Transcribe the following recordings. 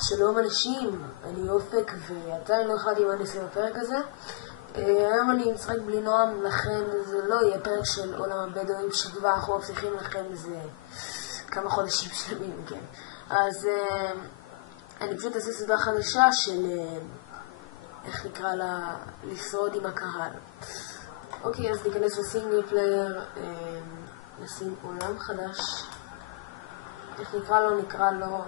שלום אנשים, אני אופק ועדיין לא החלטתי מה נעשה בפרק הזה. היום אני משחק בלי נועם, לכן זה לא יהיה פרק של עולם הבדואים שכבר אנחנו מבטיחים לכם איזה כמה חודשים שלמים, כן. אז אני פשוט אעשה סדרה חדשה של איך נקרא לה, לשרוד עם הקהל. אוקיי, אז ניכנס לסינגל פלייר, נשים עולם חדש. איך נקרא לו? נקרא לו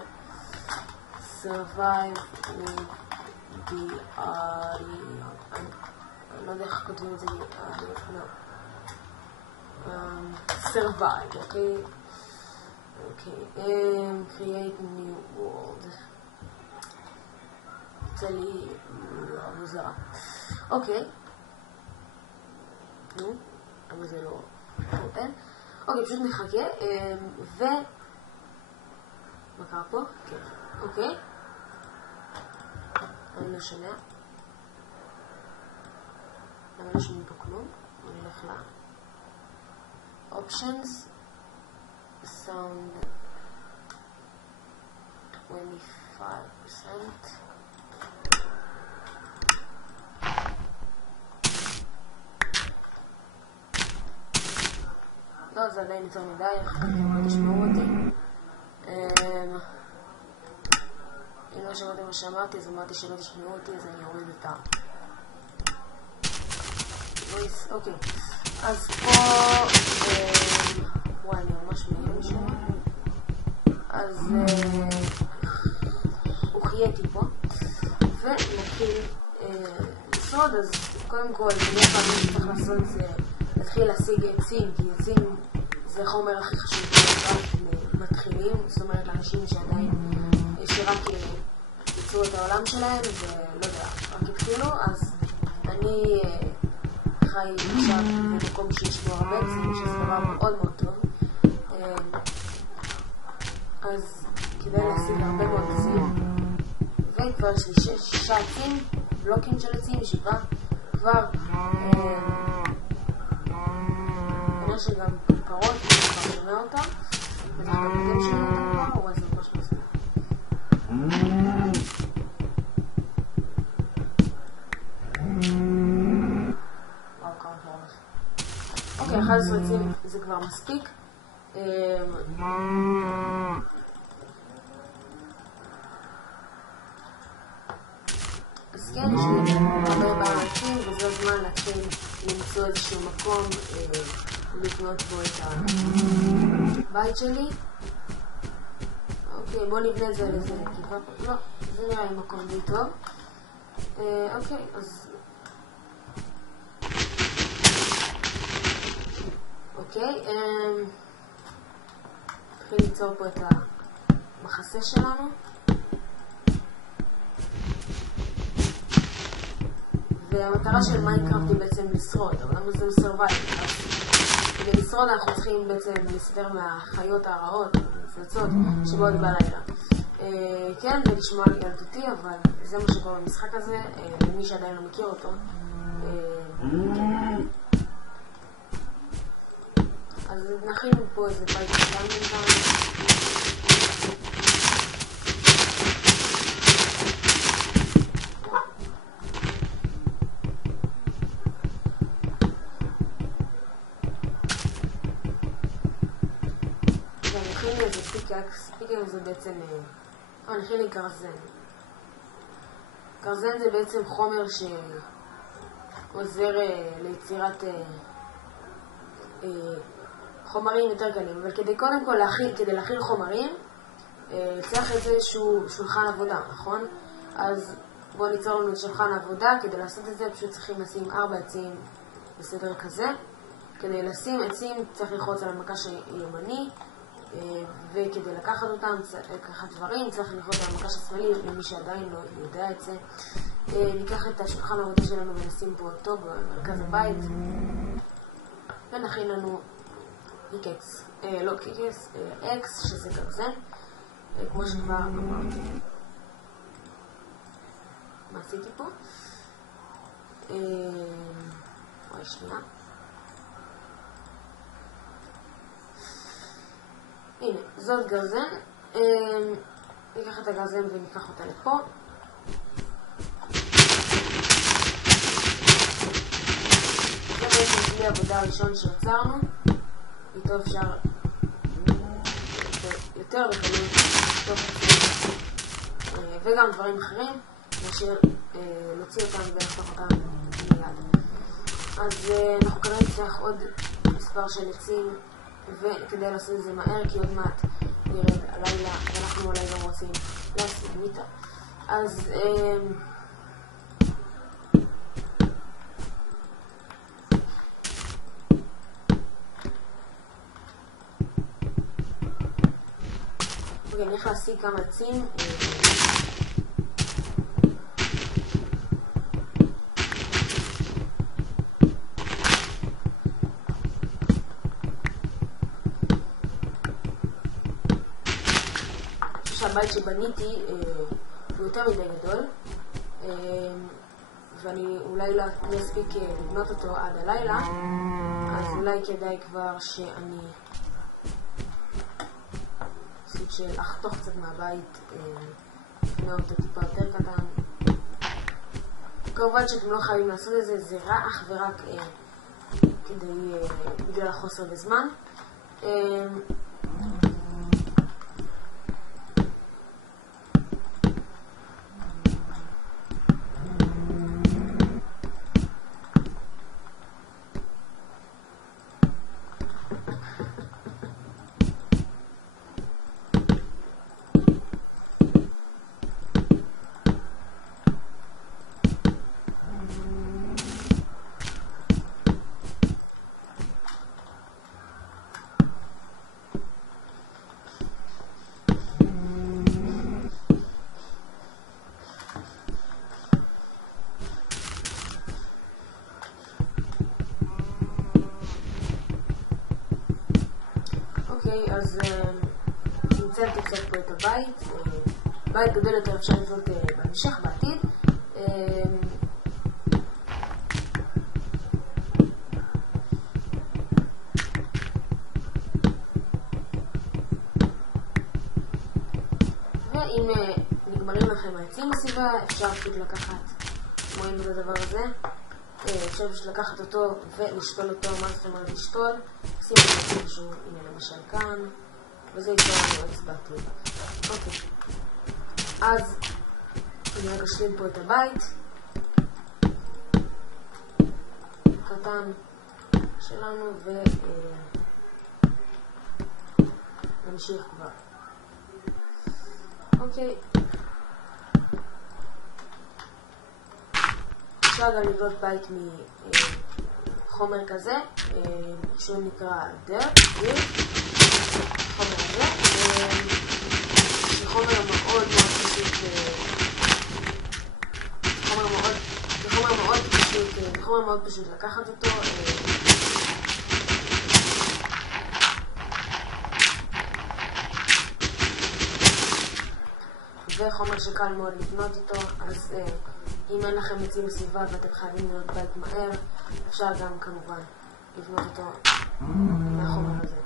survive with the אני לא יודע איך כותבים את זה, לא. survive, אוקיי? create new world. זה לי מוזרה. אוקיי. נו, אבל זה לא אופן. אוקיי, פשוט נחכה. מה קרה פה? כן. אוקיי. אני לא שומע. אני לא שומעים פה כלום. אני הולך ל... Options. Sound 25%. לא, זה עדיין יותר מדי, איך אתם תשמעו אותי. אם לא שמעתם מה שאמרתי, אז אמרתי שלא תשמעו אותי, אז אני אוריד את אוקיי, אז פה... וואי, אני ממש מהיר שם. אז... הוא חייתי פה. ונתחיל לשרוד, אז קודם כל, בדרך כלל מה שצריך לעשות זה להתחיל להשיג עצים, כי עצים זה החומר הכי חשוב מתחילים, זאת אומרת לאנשים שעדיין שרק ייצרו את העולם שלהם ולא יודע, רק התחילו. אז אני חי עכשיו במקום שיש בו הרבה עצים, שזה דבר מאוד מאוד טוב, אז כדאי להשיג הרבה מאוד עצים, וכבר יש לי 6 עצים, בלוקים של עצים, 7 כבר. אני שגם פרות, אני שומע אותם, בטח גם אתם שומעים אותם כבר, או איזה ממש מספיק. וואו, כמה פרות. אוקיי, 11 עצים זה כבר מספיק. אז כן, יש לי הרבה בעצים, וזה הזמן להתחיל למצוא איזשהו מקום לקנות בו את הבית שלי. אוקיי, בואו נבנה את זה לזה כיפה פה. לא, זה נראה לי מקום די טוב. אוקיי, אז... אוקיי, נתחיל ליצור פה את המחסה שלנו. והמטרה של מיינקראפט היא בעצם לשרוד, אבל למה זה survive? כדי לשרוד אנחנו צריכים בעצם להסתדר מהחיות הרעות, המפלצות, שבאות בלילה. כן, זה נשמע ילדותי, אבל זה מה שקורה במשחק הזה, למי שעדיין לא מכיר אותו. אז נכין פה איזה בית קטן בינתיים. פיקאקס זה בעצם... נכין לי גרזן. גרזן זה בעצם חומר שעוזר ליצירת חומרים יותר קלים, אבל כדי קודם כל להכיל חומרים צריך איזשהו שולחן עבודה, נכון? אז בואו ניצור לנו את שולחן העבודה. כדי לעשות את זה פשוט צריכים לשים 4 עצים בסדר כזה. כדי לשים עצים צריך ללחוץ על המקש הימני, וכדי לקחת דברים צריך ללחוץ על המקש השמאלי, למי שעדיין לא יודע את זה. ניקח את השולחן העבודה שלנו ונשים פה אותו במרכז הבית, ונכין לנו פיקאקס, לא פיקאקס, אקס, שזה גרזן, כמו שכבר אמרתי. מה עשיתי פה? וואי, שנייה. הנה, זאת גרזן. ניקח את הגרזן וניקח אותה לפה. זה בעצם כלי העבודה הראשון שיצרנו. איתו אפשר יותר בקלות וגם דברים אחרים מאשר להוציא אותם ולהפוך אותם מיד. אז אנחנו כנראה נצטרך עוד מספר של עצים, וכדי לעשות את זה מהר כי עוד מעט נרד הלילה ואנחנו אולי גם רוצים להשיג מיטה. אז אני הולך להשיג כמה עצים. הבית שבניתי הוא יותר מדי גדול, ואני אולי לא אספיק לבנות אותו עד הלילה, אז אולי כדאי כבר שאני סוג של אחתוך קצת מהבית, לבנות אותו טיפה יותר קטן. כמובן שאתם לא חייבים לעשות את זה, זה רע אך ורק בגלל החוסר בזמן. אוקיי, אז נמצאתי קצת פה את הבית. בית גדול יותר אפשר לבנות בהמשך, בעתיד. ואם נגמרים לכם העצים בסביבה, אפשר פשוט לקחת, רואים את הדבר הזה, אפשר פשוט לקחת אותו ולשתול אותו. מה זאת אומרת לשתול? שימו את משהו, הנה למשל כאן, וזה ייתן לנו עץ בעתיד. אוקיי, אז אני רק אשלים פה את הבית קטן שלנו ונמשיך כבר. אוקיי, אפשר גם לבנות בית מחומר כזה שהוא נקרא dirt, חומר הזה. זה חומר מאוד פשוט, חומר מאוד פשוט לקחת אותו. וחומר שקל מאוד לבנות איתו, אז אם אין לכם עצים בסביבה ואתם חייבים לבנות בית מהר, אפשר גם כמובן לבנות אותו מהחומר הזה.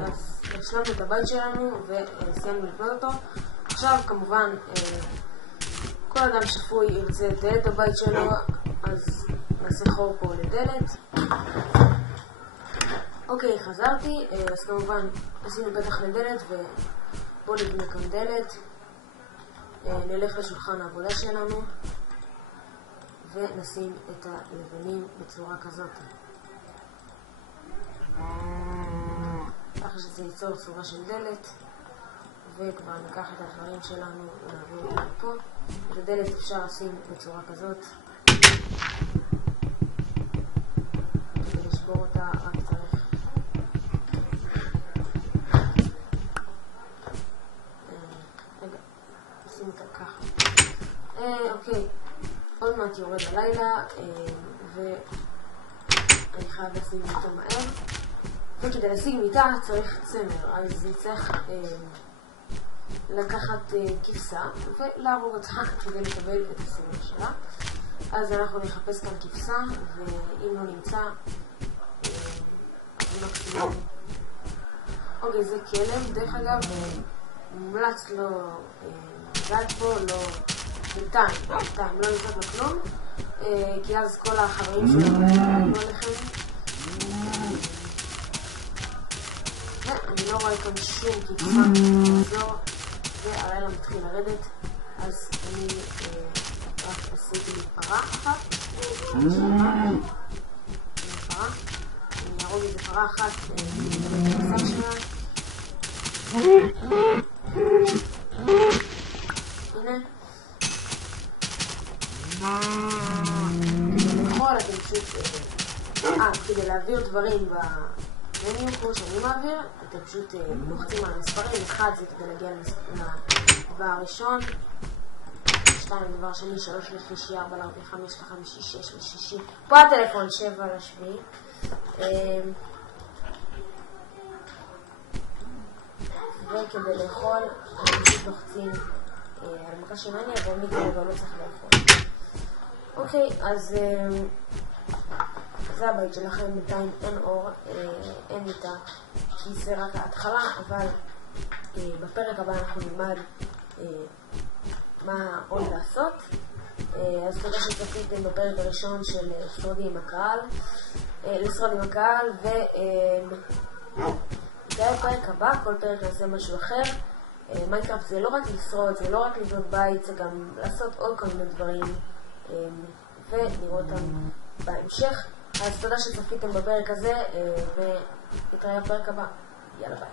אוקיי, אז השלמנו את הבית שלנו וסיימנו לבנות אותו. עכשיו כמובן כל אדם שפוי ירצה לדלת בבית שלו, אז נעשה חור פה לדלת. אוקיי, חזרתי, אז כמובן עשינו פתח לדלת ובואו נבנה כאן דלת. נלך לשולחן העבודה שלנו ונשים את הלבנים בצורה כזאת. ככה שזה ייצור צורה של דלת, וכבר ניקח את הדברים שלנו ונעביר אותם פה. את הדלת אפשר לשים בצורה כזאת. כדי לשבור אותה רק צריך רגע, נשים אותה ככה. אוקיי, עוד מעט יורד הלילה ואני חייב לשים אותו מהר, וכדי להשיג מיטה צריך צמר, אז נצטרך לקחת כבשה ולהרוג אותה כדי לקבל את הצמר שלה. אז אנחנו נחפש כאן כבשה, ואם לא נמצא מקסימום. אוקיי, זה כלב, דרך אגב מומלץ לו גד פה, לא בינתיים לא נצטרך לו כלום, כי אז כל החברים שלנו לא עליכם. אני לא רואה כאן שום כבשה לעזור, והלילה מתחיל לרדת, אז אני רק עשיתי לי פרה אחת. אני ארוג איזה פרה אחת בקבסה שלה. הנה. כדי לאכול אתם פשוט כדי להעביר דברים במניו כמו שאני מעביר, אתם פשוט לוחצים על המספרים. 1 זה כדי להגיע לדבר הראשון, 2 לדבר שני, 3 לשלישי, 4 לרביעי, 5 לחמישי, 6 לשישי, פה הטלפון, 7 לשביעי. וכדי לאכול אנחנו פשוט לוחצים על מקש ימני, אבל מי כרגע לא צריך לאכול. אוקיי, אז זה הבית שלכם. בינתיים אין אור, אין מיטה, כי זה רק ההתחלה, אבל בפרק הבא אנחנו נלמד מה עוד לעשות. אז תודה שצפיתם בפרק הראשון של לשרוד עם הקהל, זה הפרק הבא. כל פרק נעשה משהו אחר. מיינקראפט זה לא רק לשרוד, זה לא רק לבנות בית, זה גם לעשות עוד כל מיני דברים, ונראות אותם בהמשך. אז תודה שצפיתם בפרק הזה, ונתראה בפרק הבא. יאללה ביי.